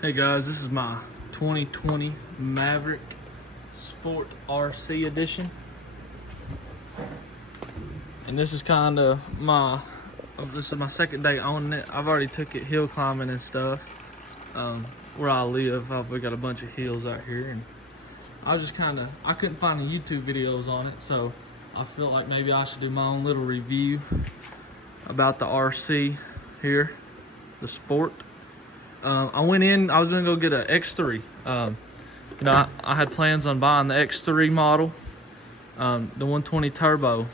Hey guys, this is my 2020 Maverick Sport RC edition. And this is kind of this is my second day owning it. I've already took it hill climbing and stuff. Where I live, we got a bunch of hills out here, and I couldn't find any YouTube videos on it, so I felt like maybe I should do my own little review about the RC here, the Sport. I was gonna go get an X3. I had plans on buying the X3 model, the 120 turbo,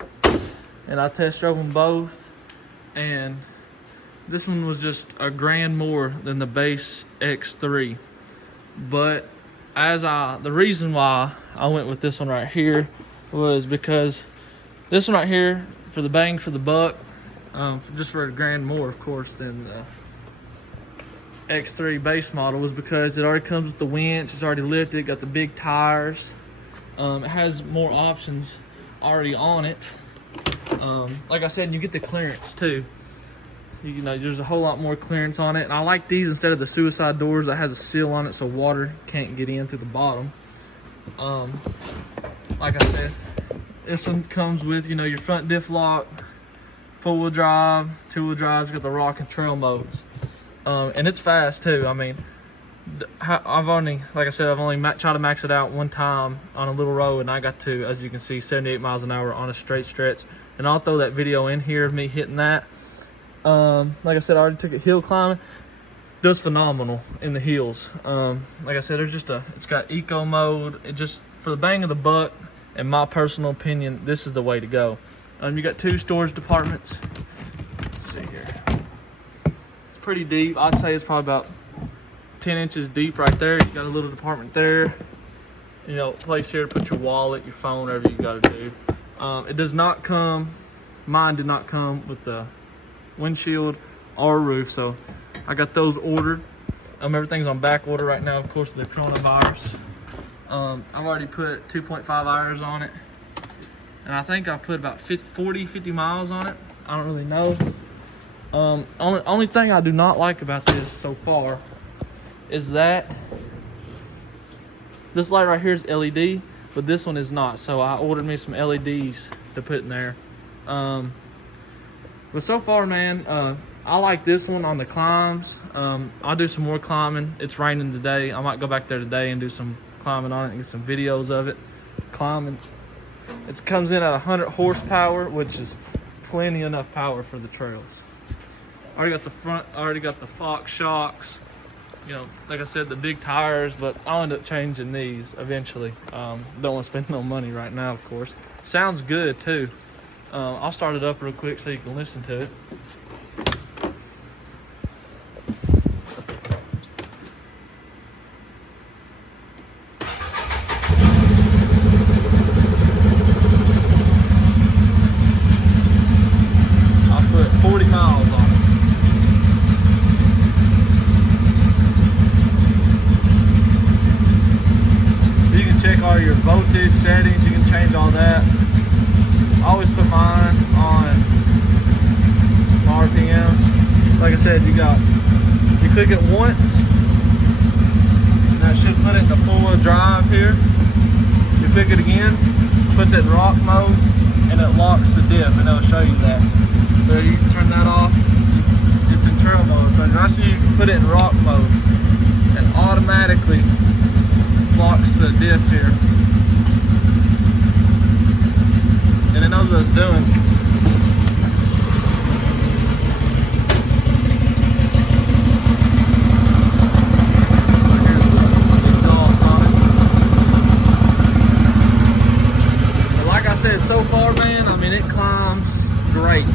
and I test drove them both, and this one was just a grand more than the base X3. But the reason why I went with this one right here was because this one right here, for the bang for the buck, just for a grand more, of course, than the X3 base model, was because it already comes with the winch, it's already lifted, got the big tires. It has more options already on it. Like I said, you get the clearance too. There's a whole lot more clearance on it, and I like these instead of the suicide doors that has a seal on it so water can't get in through the bottom. Like I said, this one comes with your front diff lock, 4-wheel drive, 2-wheel drive. It's got the rock and trail modes. And it's fast too. I mean, I've only tried to max it out one time on a little road, and I got to, as you can see, 78 miles an hour on a straight stretch. And I'll throw that video in here of me hitting that. Like I said, I already took it hill climbing. Does phenomenal in the hills. Like I said, it's got eco mode. It just, for the bang of the buck, in my personal opinion, this is the way to go. You got 2 storage departments. Let's see here. Pretty deep. I'd say it's probably about 10 inches deep right there. You got a little department there, place here to put your wallet, your phone, whatever you got to do. It does not come, mine did not come with the windshield or roof, so I got those ordered. Everything's on back order right now, of course, with the coronavirus. I've already put 2.5 hours on it, and I think I put about 50 miles on it. I don't really know. Only thing I do not like about this so far is that this light right here is LED, but this one is not. So I ordered me some LEDs to put in there. But so far, man, I like this one on the climbs. I'll do some more climbing. It's raining today. I might go back there today and do some climbing on it and get some videos of it climbing. It comes in at 100 horsepower, which is plenty enough power for the trails. Already got the front, already got the Fox shocks. Like I said, the big tires, but I'll end up changing these eventually. Don't want to spend no money right now, of course. Sounds good too. I'll start it up real quick so you can listen to it. I'll put 40 miles on it. Check all your voltage settings, you can change all that. I always put mine on RPM. Like I said, you click it once, and that should put it in the 4-wheel drive here. You click it again, puts it in rock mode, and it locks the diff, and it'll show you that. So you can turn that off. It's in trail mode, so that's when you can put it in rock mode, and automatically locks the diff here, and it knows what it's doing. Here's the exhaust on it. But like I said, so far, man, I mean, it climbs great.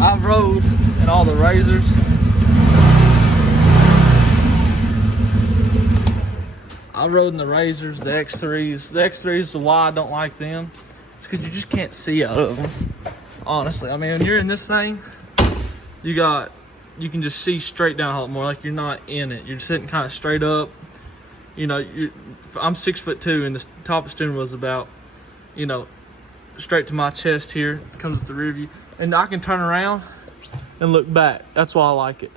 I've rode in all the razors. I rode in the Razors, the X3s. The X3s, so why I don't like them, it's because you just can't see out of them. Honestly, I mean, when you're in this thing, you can just see straight down a lot more, like you're not in it. You're sitting kind of straight up. I'm 6'2", and the top of the steering wheel is about, straight to my chest here. It comes with the rear view, and I can turn around and look back. That's why I like it.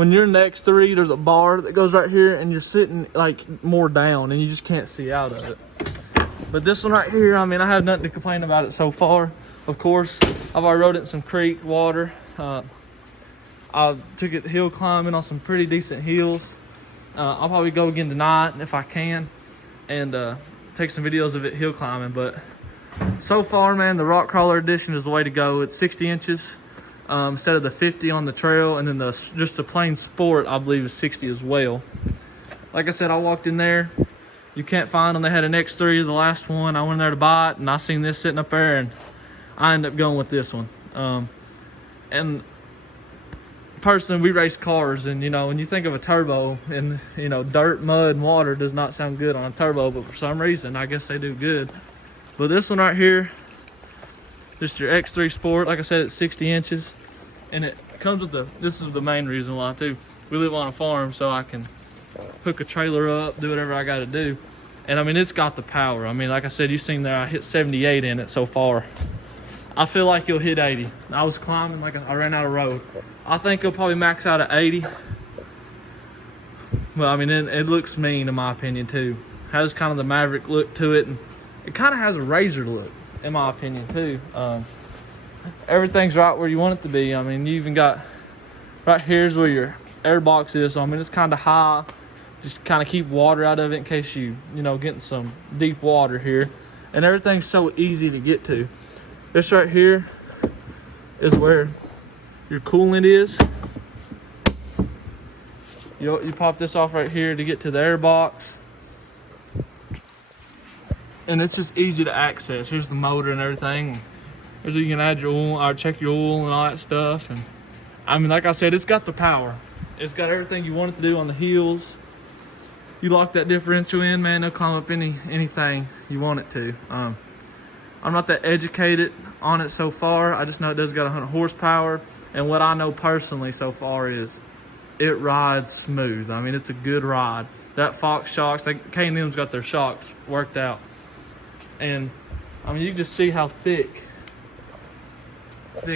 when you're in the X3, there's a bar that goes right here, and you're sitting like more down, and you just can't see out of it. But this one right here, I mean, I have nothing to complain about it so far. Of course, I've already rode it in some creek water. I took it hill climbing on some pretty decent hills. I'll probably go again tonight if I can, and take some videos of it hill climbing. But so far, man, the Rock Crawler Edition is the way to go. It's 60 inches instead of the 50 on the trail, and then just the plain Sport, I believe, is 60 as well. Like I said, I walked in there. You can't find them. They had an X3, the last one. I went in there to buy it, and I seen this sitting up there, and I ended up going with this one. And personally, we race cars, and you know, when you think of a turbo, and you know, dirt, mud, and water does not sound good on a turbo, but for some reason, I guess they do good. But this one right here, just your X3 Sport, like I said, it's 60 inches, and it comes with this is the main reason why too. We live on a farm, so I can hook a trailer up, do whatever I got to do. And I mean, it's got the power. I mean, like I said, you've seen there, I hit 78 in it so far. I feel like you'll hit 80. I was climbing like I ran out of road. I think it'll probably max out at 80. Well, I mean, it looks mean in my opinion too. Has kind of the Maverick look to it, and it kind of has a Razor look in my opinion too. Everything's right where you want it to be. I mean, you even got right here's where your air box is. So I mean, it's kind of high. Just kind of keep water out of it in case you know, getting some deep water here. And everything's so easy to get to. This right here is where your coolant is. You pop this off right here to get to the air box. And it's just easy to access. Here's the motor and everything. Here's where you can add your oil, or check your oil and all that stuff. And I mean, like I said, it's got the power. It's got everything you want it to do on the heels. You lock that differential in, man, it'll climb up anything you want it to. I'm not that educated on it so far. I just know it does got 100 horsepower. And what I know personally so far is it rides smooth. I mean, it's a good ride. That Fox shocks, K&M's got their shocks worked out. And I mean, you can just see how thick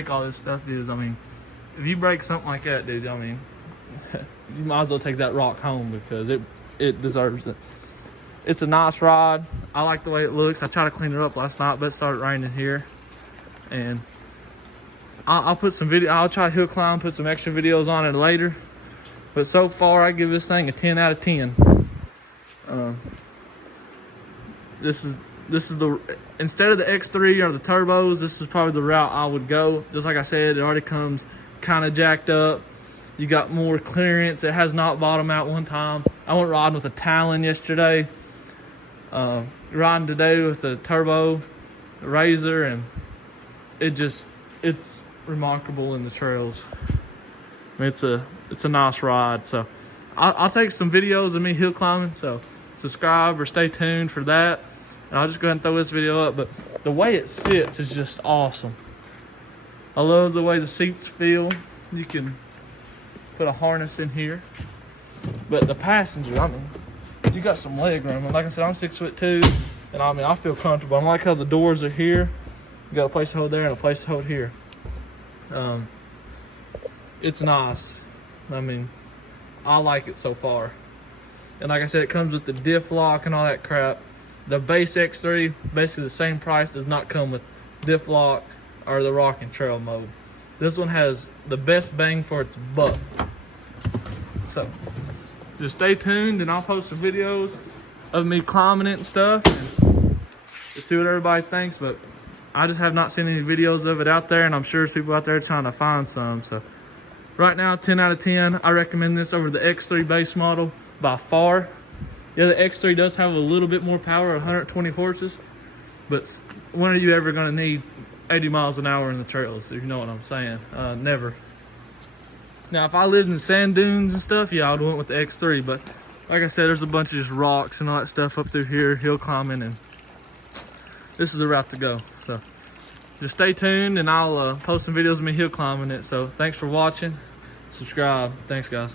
all this stuff is. I mean, if you break something like that, dude, I mean, you might as well take that rock home, because it deserves it. It's a nice ride. I like the way it looks. I tried to clean it up last night, but it started raining here. And I'll put some video. I'll try to hill climb, put some extra videos on it later. But so far, I give this thing a 10 out of 10. This is the, instead of the X3 or the turbos, this is probably the route I would go. Just like I said, it already comes kind of jacked up. You got more clearance. It has not bottomed out one time. I went riding with a Talon yesterday. Riding today with the turbo Razor, and it's remarkable in the trails. I mean, it's a nice ride. So I'll take some videos of me hill climbing. So subscribe or stay tuned for that. And I'll just go ahead and throw this video up. But the way it sits is just awesome. I love the way the seats feel. You can put a harness in here, but the passenger, I mean, you got some leg room. And like I said, I'm 6'2", and I mean, I feel comfortable. I like how the doors are here. You got a place to hold there and a place to hold here. It's nice. I mean, I like it so far. And like I said, it comes with the diff lock and all that crap. The base X3, basically the same price, does not come with diff lock or the rock and trail mode. This one has the best bang for its buck. So just stay tuned, and I'll post some videos of me climbing it and stuff, and just see what everybody thinks. But I just have not seen any videos of it out there, and I'm sure there's people out there trying to find some. So right now, 10 out of 10. I recommend this over the X3 base model by far. Yeah, the X3 does have a little bit more power, 120 horses, but when are you ever going to need 80 miles an hour in the trails, if you know what I'm saying? Never. Now, if I lived in sand dunes and stuff, yeah, I would went with the X3, but like I said, there's a bunch of just rocks and all that stuff up through here, hill climbing, and this is the route to go. So just stay tuned, and I'll post some videos of me hill climbing it. So thanks for watching. Subscribe. Thanks, guys.